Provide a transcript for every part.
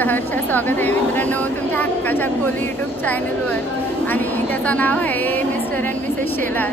सहर्ष स्वागत आहे मित्रांनो तुमच्या हक्काच्या कोली यूट्यूब चॅनलवर आणि त्याचं नाव आहे मिस्टर अँड मिसेस शेलार।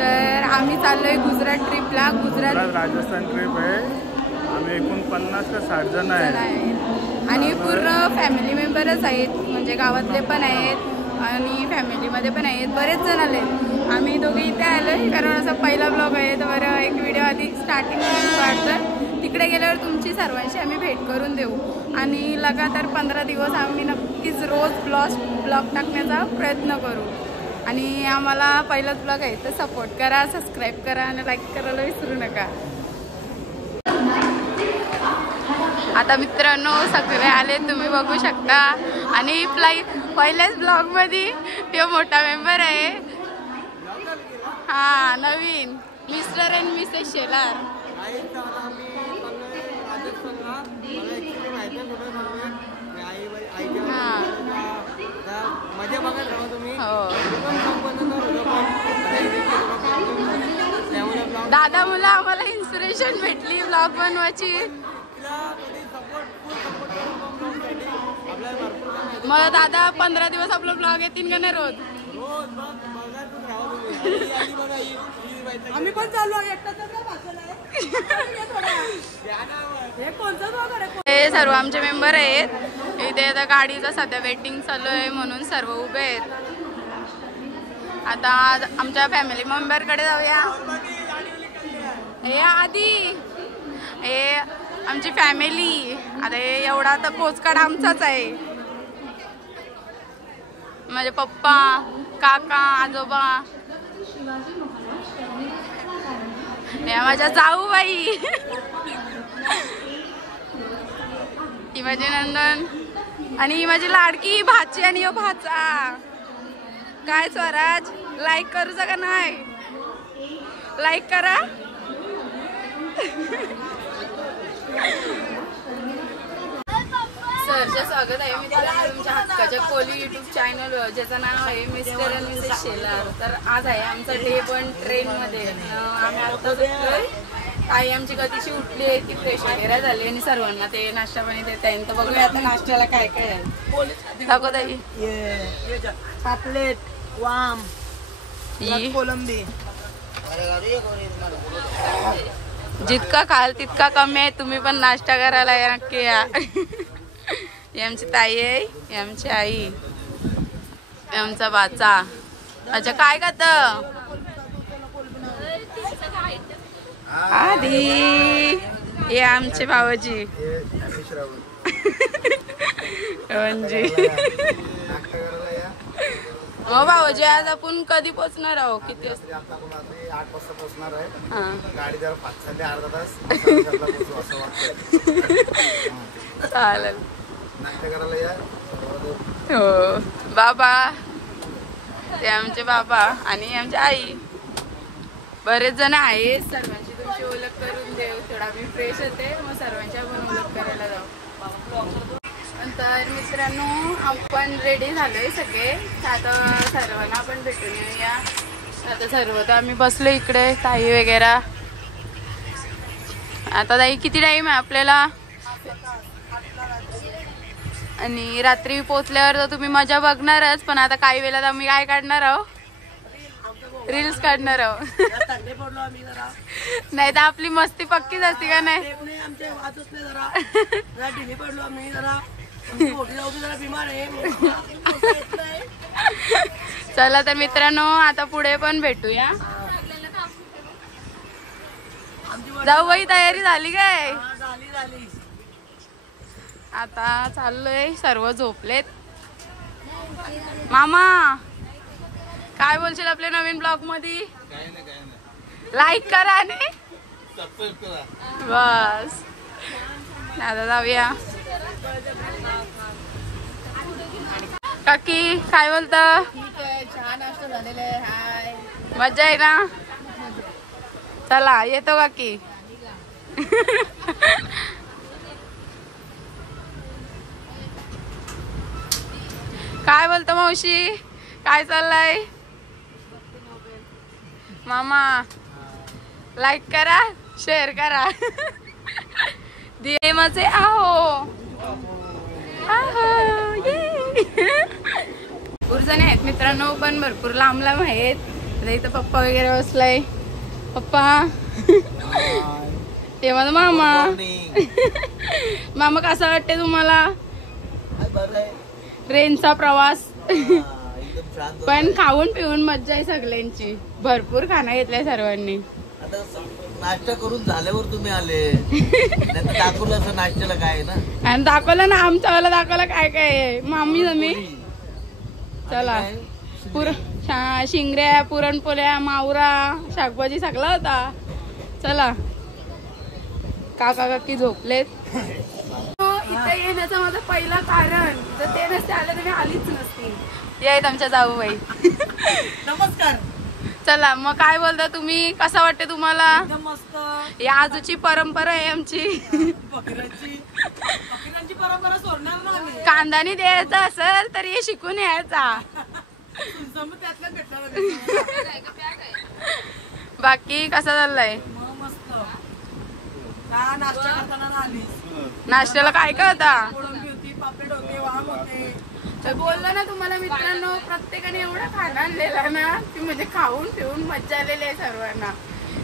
तर आम्ही चाललोय गुजरात ट्रिपला। गुजरात राजस्थान ट्रिप आहे। आम्ही एकूण 50 का 60 जण आहे आणि पूर्ण फॅमिली मेंबरच आहेत, म्हणजे गावातले पण आहेत आणि फॅमिलीमध्ये पण आहेत, बरेच जण आले। आम्ही दोघे इथे आलोय कारण असा पहिला ब्लॉग आहे, तर एक व्हिडिओ आधी स्टार्टिंग काढतोय। तिकडे गेल्यावर तुमची सर्वांची आम्ही भेट करून देऊ आणि लगातार 15 दिवस आम्ही नक्कीच रोज ब्लॉग टाकण्याचा प्रयत्न करू आणि आम्हाला पहिलाच ब्लॉग आहे तर सपोर्ट करा, सबस्क्राईब करा आणि लाईक करायला विसरू नका। आता मित्रांनो सगळे आले, तुम्ही बघू शकता आणि पहिल्याच ब्लॉग मध्ये तो मोठा मेंबर आहे, हा नवीन मिस्टर अँड मिसेस शेलार। दादा मुला आम्हाला इन्स्पिरेशन भेटली ब्लॉग बनवायची। मग दादा 15 दिवस आपला ब्लॉग येतील का नाही रोज? आम्ही पण चालू हे सर्व आमचे मेंबर आहेत इथे। आता गाडीचा सध्या वेटिंग चालू आहे म्हणून सर्व उभे आहेत। आता आमच्या फॅमिली मेंबरकडे जाऊया। हे आधी हे आमची फॅमिली, आता एवढा तर पोचकाड आमचाच आहे, माझे पप्पा, काका, आजोबा, हे माझ्या जाऊबाई, ही माझी नंदन आणि ही माझी लाडकी भाची आणि यो भाचा। काय स्वराज लाईक करू का नाही? लाईक करा। सरचे स्वागत आहे मित्रांनो तुमच्या हक्काच्या कोली यूट्यूब चॅनलवर, ज्याचं नाव आहे मिस्टर अँड मिसेस शेलार। तर आज आहे आमचा डे पण ट्रेनमध्ये। आम्ही आता बघतोय आई आमची कधीची उठली आहे, ती फ्रेश वगैरे झाली आणि सर्वांना ते नाश्ता पाणी देत आहे। तर बघूया आता नाश्त्याला काय काय आहे, दाखवत आहे। पापलेट, वाम, कोलंबी, जितका खाल तितका कमी आहे, तुम्ही पण नाश्ता करायला या नक्की या। ही आमची ताई आहे, ही आमची आई, ही आमचा बाचा। अच्छा काय खात आधी? हे आमचे भाऊजी म्हणजे मग भाऊजी आज आपण कधी पोहोचणार आहोत? किती वाजता? 8 वाजता पोहोचणार आहे। हां गाडी जरा 5 अर्धा तास चालेल, नाश्ता करायला या। हो बाबा, ते आमचे बाबा आणि आमची आई, बरेच जण आहेत। सर्वांची तुमची ओळख करून देऊ, थोडा मी फ्रेश होते मग सर्वांच्या पण ओळख करायला जाऊ। तर मित्रांनो आपण रेडी झालोय सगळे, आता सर्वांना आपण भेटून येऊया। आता सर्व तर आम्ही बसलो इकडे, ताई वगैरे। आता ताई किती टाइम आहे आपल्याला? आणि रात्री पोचल्यावर तर तुम्ही मजा बघणारच, पण आता काही वेळेला आम्ही काय काढणार आहोत? रील्स काढणार आहोत। नाही तर आपली मस्ती पक्कीच असते का नाही? चला तर मित्रांनो आता पुढे पण भेटूया। जाऊ बाई, तयारी झाली काय? आता चाललोय, सर्व झोपलेत। मामा काय बोलशील आपल्या नवीन ब्लॉग मध्ये? लाईक करा आणि सबस्क्राइब करा बस। आता जाऊया। काकी काय बोलता? छान नाश्ता झालेला आहे। हाय, मजा आहे ना? चला येतो काकी। काय बोलतो मावशी, काय चाललंय? मामा लाईक करा, शेअर करा। दिये मजे आहो। मित्रांनो पण भरपूर लांब लांब आहेत. आता इथं पप्पा वगैरे बसलाय. पप्पा हे माझा मामा. मामा कसा वाटते तुम्हाला ट्रेनचा प्रवास? पण खाऊन पिऊन मज्जा आहे सगळ्यांची. भरपूर खाणं घेतलंय सर्वांनी. नाश्ता करून झाल्यावर तुम्ही आले. दाखवलं असं नाश्त्याला काय ना. आणि दाखवलं ना आमच्या वाला दाखवलं काय काय आहे. मामी तुम्ही चला शिंगऱ्या पुरणपोळ्या मावरा शाकभाजी सगळा होता. चला काका काकी झोपलेत. इथे येण्याचं माझं पहिलं कारण जर ते नसते आलं तर मी आलीच नसती. येत आमच्या जाऊबाई. नमस्कार. चला मग काय बोलता तुम्ही? कसं वाटते तुम्हाला? मस्त. या आजूची परंपरा आहे आमची. बकऱ्यांची परंपरा सोडणार ना आम्ही. कांदानी द्यायचा असेल तर हे शिकून यायचा. बाकी कसा चाललाय? मस्त. नाश्ता करताना आलीस. नाश्त्याला काय काय होता? होती, पापड होते, वाम होते. बोललो ना तुम्हाला मित्रांनो, प्रत्येकाने एवढं खाणं आणलेलं ना की म्हणजे खाऊन पिऊन मज्जा आलेली आहे सर्वांना.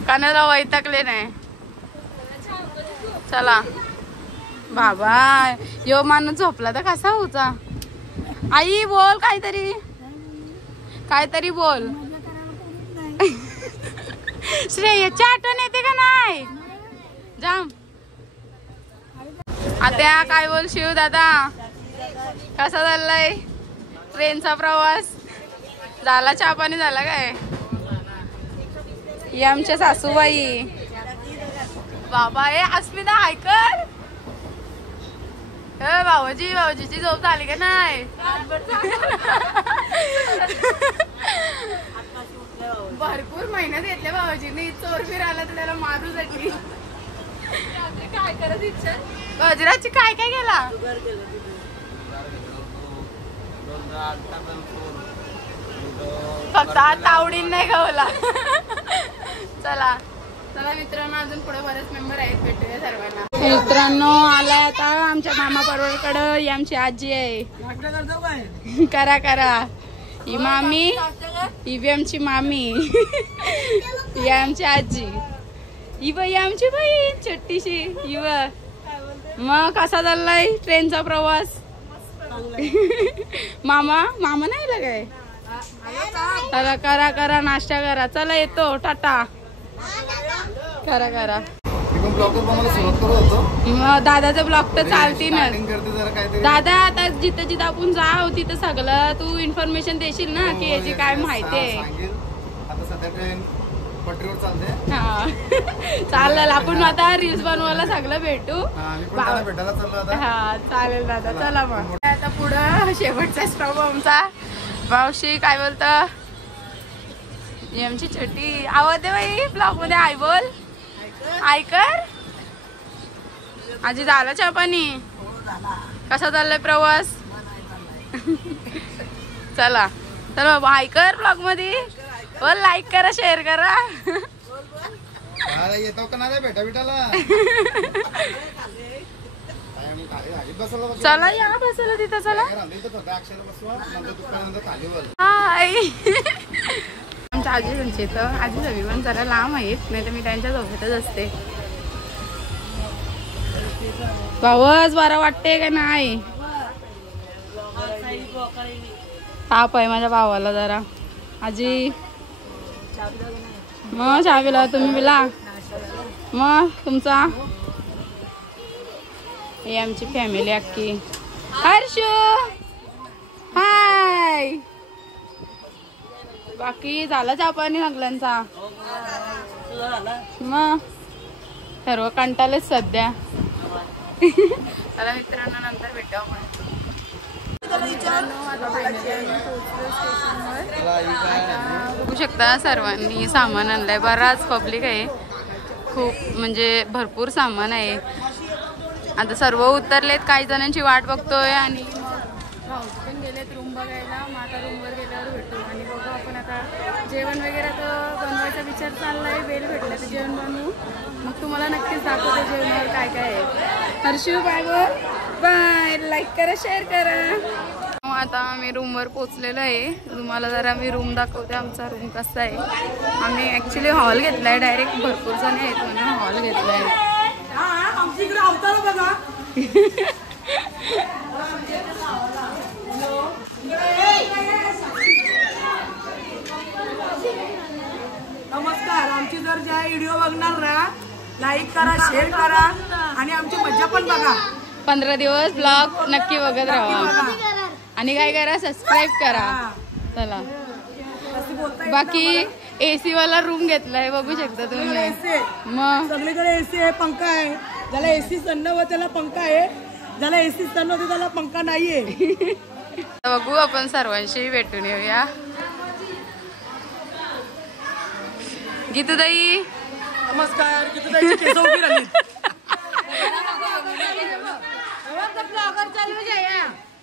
कानाला वैतागले नाही. चला बाबा यो माणूस झोपला तर कसा होता? आई बोल काहीतरी काहीतरी बोल. श्रेयसची आठवण येते का नाही? जाम. आता काय बोल शिव दादा, कसा चाललाय ट्रेनचा प्रवास? झाला चहा पाणी झाला काय? ही आमच्या सासूबाई. बाबा हे अस्मिता ऐकर. भाऊजी भाऊजीची झोप झाली का नाही? भरपूर मेहनत घेतल्या भाऊजीने. चोर फिर आला तर त्याला मारूसाठी. काय करत इच्छा गजराची काय काय केला? फक्त तावडीन नाही खावला. चला चला मित्रांनो, अजून पुढे बरेच मेंबर आहेत. भेटूया सर्वांना. मित्रांनो आलाय आता आमच्या मामा परवरकडं. ही आमची आजी आहे. करा करा. ही मामी, ही बी आमची मामी. ही आमची आजी. ही बाई आमची बहीण छोटीशी. ही मग कसा चाललाय ट्रेनचा प्रवास? मामा मामा नाही लगाय. करा करा करा नाश्ता करा. चला येतो. टाटा. करा करा. दादाचा ब्लॉग तर चालतीनच. दादा आता जिथं जिथं आपण जाऊ तिथं सगळं तू इन्फॉर्मेशन देशील ना की याची काय माहिती आहे. हा चालेल. आपण आता रील्स बनवायला सगळं भेटू. हा चालेल दादा. चला मग आता पुढं शेवटचा स्टॉप आमचा. मावशी काय बोलतं? आमची छोटी आवाज दे बाई ब्लॉग मध्ये. आई बोल. ऐकर. आजी झाला चहा पाणी? कसा चाललाय प्रवास? चला चला ऐकर ब्लॉग मध्ये. बोल लाईक करा शेअर करा. येतो का नाही भेटा भेटायला? चला या बसला तिथं. चला हाय. आमच्या आजीच्या इथं आजी सगळी पण जरा लांब आहेत. नाही तर मी त्यांच्या झोपेतच असते. भाऊच बरं वाटते का नाही? ताप आहे माझ्या भावाला जरा. आजी मग चहा पिला? तुम्ही पिला? मग तुमचा? हे आमची फॅमिली अख्खी. हर्षू हाय. बाकी झाला चहा पाणी सगळ्यांचा? मग सर्व कंटाळलेच सध्या. चला मित्रांनो नंतर भेटू आपण. बघू शकता सर्वांनी सामान आणलंय. बराच पब्लिक आहे. खूप म्हणजे भरपूर सामान आहे. आता सर्व उतरलेत. काही जणांची वाट बघतोय आणि भाऊजी पण गेलेत रूम बघायला. मग आता रूमवर गेल्यावर भेटू आणि बघू आपण. आता जेवण वगैरे तर बनवायचा विचार चाललाय. बेल भेटलं तर जेवण बनवू. मग तुम्हाला नक्कीच दाखवते जेवणावर काय काय आहे. हर्षू बाय बोल. बाय. लाईक करा शेअर करा. आता आम्ही रूमवर पोचलेलो आहे. तुम्हाला जरा मी रूम दाखवते, आमचा रूम कसा आहे. आम्ही ॲक्च्युली हॉल घेतला आहे, डायरेक्ट भरपूर जण आहेत म्हणून हॉल घेतला आहे. आमच्या इकडे अवतार बघा. नमस्कार. आमची जर ज्या व्हिडिओ बघणार ना, लाईक करा, शेअर करा आणि आमची मज्जा पण बघा. 15 दिवस ब्लॉग नक्की बघत राहा आणि काय करा, सबस्क्राईब करा. चला, बाकी AC वाला रूम घेतलाय, बघू शकता तुम्ही. मग सगळीकडे AC आहे, पंखा आहे. ज्याला AC सन्न व त्याला पंखा आहे, ज्याला AC सन्न होते त्याला पंखा नाहीये. बघू आपण सर्वांशी भेटून येऊया. गीतूताई नमस्कार. किती ताईची केस उभी राहिली.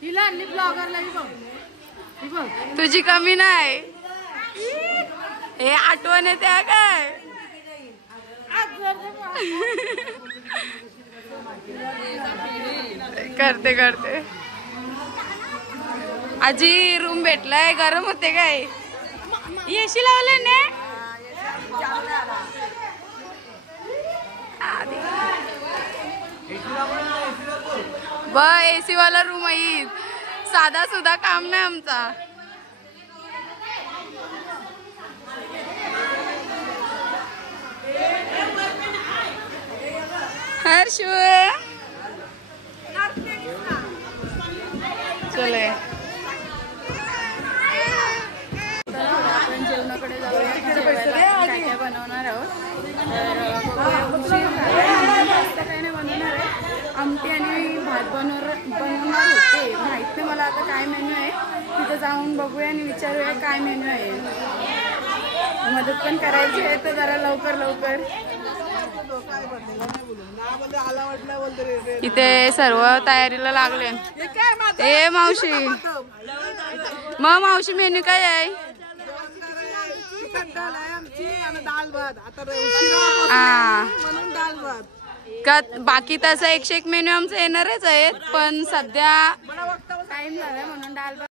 हिला आणली ब्लॉगरला. तुझी कमी नाही, हे आठवण येते काय. करते करते. आजी रूम भेटलाय, गरम होते काय. AC लावलं ना. AC वाला रूम आहे, साधा सुद्धा काम नाही आमचा. हर्षू चले आपण जेवणाकडे जाऊया. काय काय बनवणार आहोत तर काही नाही बनवणार आहे. आमटी आणि भात बनवणार होते. माहित नाही मला आता काय मेन्यू आहे, तिथं जाऊन बघूया आणि विचारूया काय मेन्यू आहे. मदत पण करायची आहे तर जरा लवकर लवकर. इथे सर्व तयारीला लागले. ए मावशी, मग मावशी मेन्यू काय आहे. का बाकी तसं 101 मेन्यू आमचे येणारच आहेत, पण सध्या टाइम झालाय म्हणून डाल भात